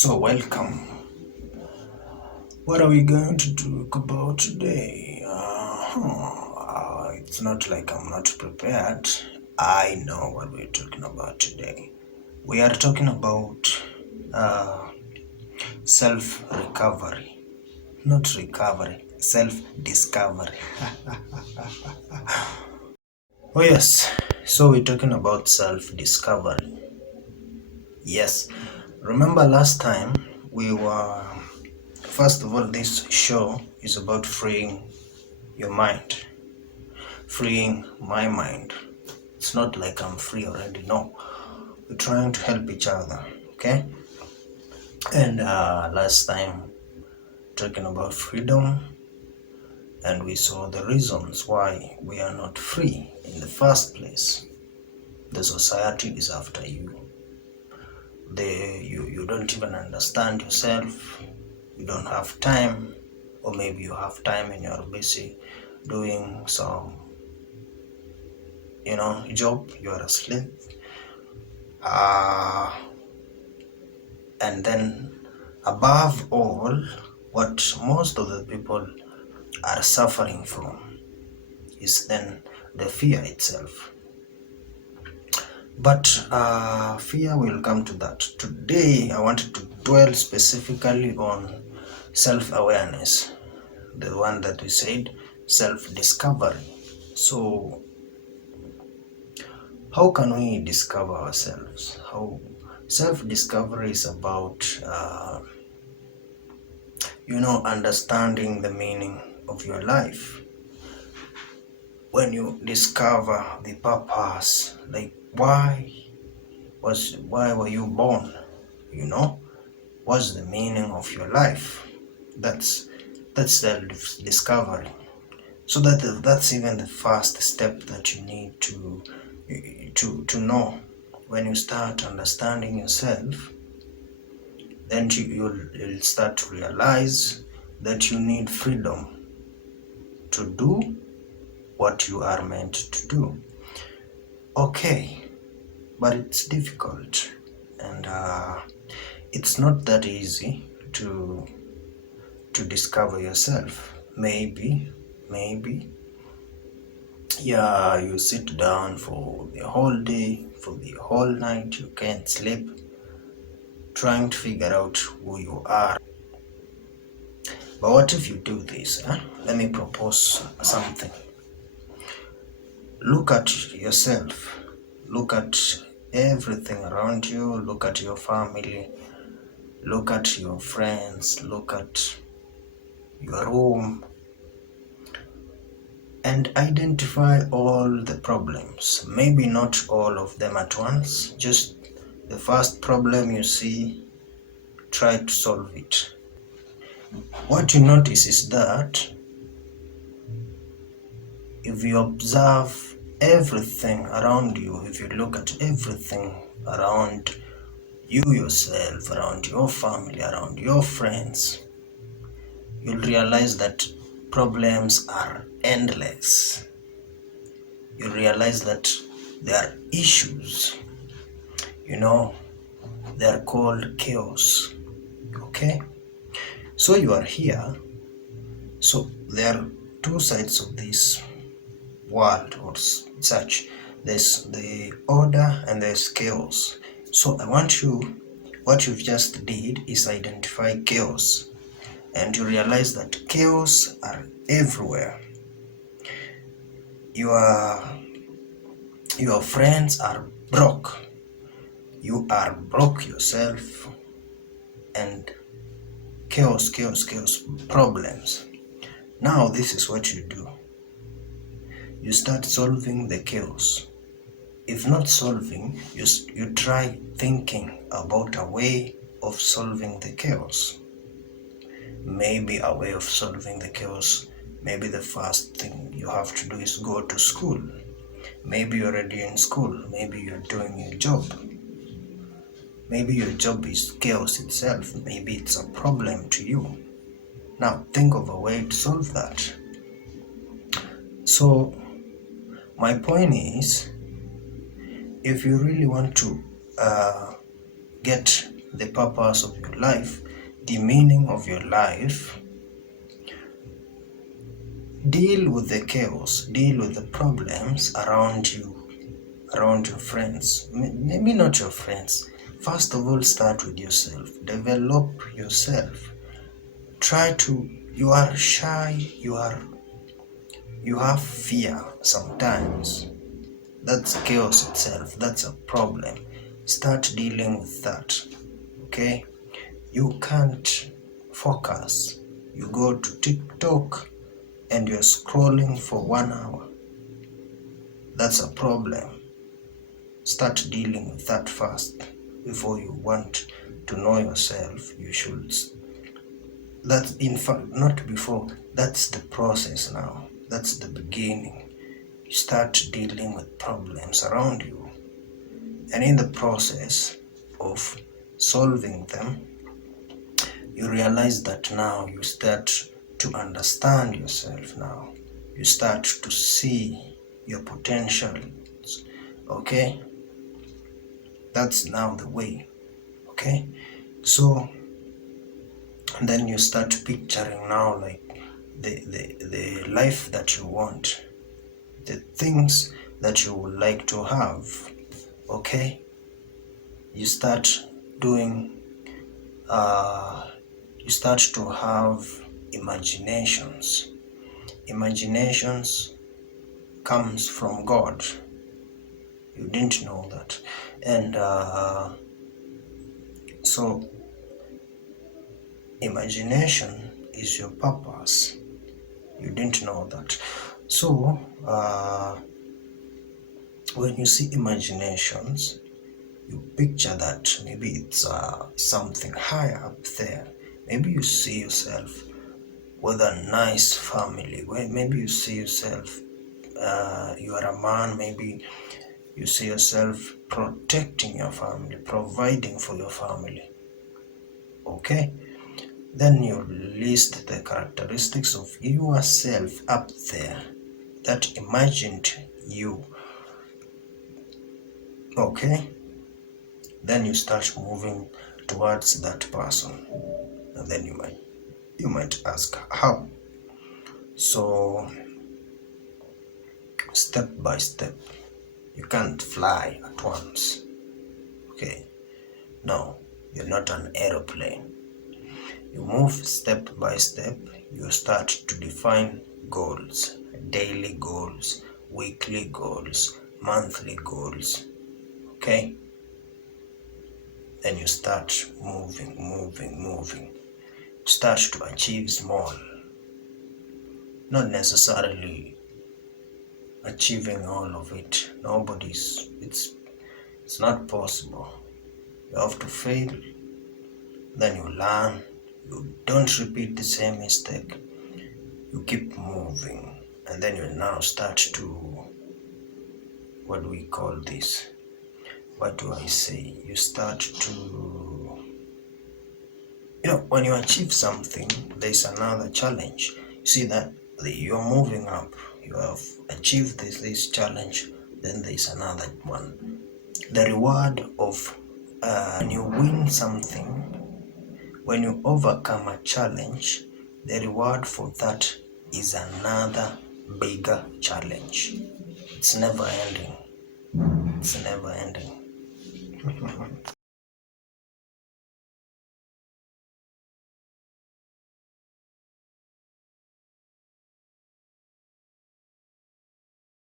So, welcome. What are we going to talk about today? It's not like I'm not prepared. I know what we're talking about today. We are talking about uh, self recovery, not recovery, self discovery. Oh, yes. So, we're talking about self discovery. Yes. Remember last time we were. First of all, this show is about freeing your mind, freeing my mind. It's not like I'm free already. No, we're trying to help each other. Okay. And last time talking about freedom, and we saw the reasons why we are not free in the first place. The society is after you. You don't even understand yourself. You don't have time, or maybe you have time and you're busy doing some job. You are asleep. uh, and then above all, what most of the people are suffering from is then the fear itself. But fear will come to that. Today I wanted to dwell specifically on self-awareness, the one that we said, self-discovery. So how can we discover ourselves? How self-discovery is about understanding the meaning of your life. When you discover the purpose, like why were you born, what's the meaning of your life? That's self-discovery. So that's even the first step that you need to know. When you start understanding yourself, then you'll start to realize that you need freedom to do what you are meant to do. Okay, but it's difficult, and it's not that easy to discover yourself. Maybe, yeah, you sit down for the whole day, for the whole night, you can't sleep, trying to figure out who you are. But what if you do this? Let me propose something. Look at yourself. Look at everything around you. Look at your family. Look at your friends. Look at your room. And identify all the problems. Maybe not all of them at once. Just the first problem you see, try to solve it. What you notice is that if you observe everything around you, if you look at everything around you yourself, around your family, around your friends, you'll realize that problems are endless. You realize that there are issues, they're called chaos. Okay? So you are here. So there are two sides of this world or such. There's the order and there's chaos. So what you've just did is identify chaos, and you realize that chaos are everywhere. Your friends are broke. You are broke yourself, and chaos, problems. Now this is what you do. You start solving the chaos. If not solving, you try thinking about a way of solving the chaos. Maybe a way of solving the chaos, maybe the first thing you have to do is go to school. Maybe you're already in school. Maybe you're doing your job. Maybe your job is chaos itself. Maybe it's a problem to you. Now think of a way to solve that. So my point is, if you really want to get the purpose of your life, the meaning of your life. Deal with the chaos, deal with the problems around you, around your friends. Maybe not your friends. First of all, start with yourself. Develop yourself. You are shy, you have fear sometimes. That's chaos itself. That's a problem. Start dealing with that. Okay? You can't focus. You go to TikTok and you're scrolling for 1 hour. That's a problem. Start dealing with that first before you want to know yourself. You should. That's in fact not before. That's the process now. That's the beginning. You start dealing with problems around you, and in the process of solving them, you realize that now you start to understand yourself. Now you start to see your potentials. Okay, that's now the way. Okay, so then you start picturing now like the life that you want, the things that you would like to have. Okay, you start doing you start to have imaginations. Imaginations comes from God. You didn't know that. And so imagination is your purpose. You didn't know that. So when you see imaginations, you picture that maybe it's something higher up there. Maybe you see yourself with a nice family. Maybe you see yourself, you are a man. Maybe you see yourself protecting your family, providing for your family. Okay, then you list the characteristics of yourself up there, that imagined you. Okay, then you start moving towards that person, and then you might ask how. So step by step. You can't fly at once. Okay, no, you're not an aeroplane. You move step by step. You start to define goals, daily goals, weekly goals, monthly goals. Okay, then you start moving. Start to achieve small, not necessarily achieving all of it. It's not possible. You have to fail, then you learn. You don't repeat the same mistake. You keep moving, and then you now start to, what do we call this? What do I say? You start to, when you achieve something, there's another challenge. You see that you're moving up. You have achieved this challenge, then there's another one. The reward of when you win something, when you overcome a challenge, the reward for that is another bigger challenge. It's never ending. It's never ending.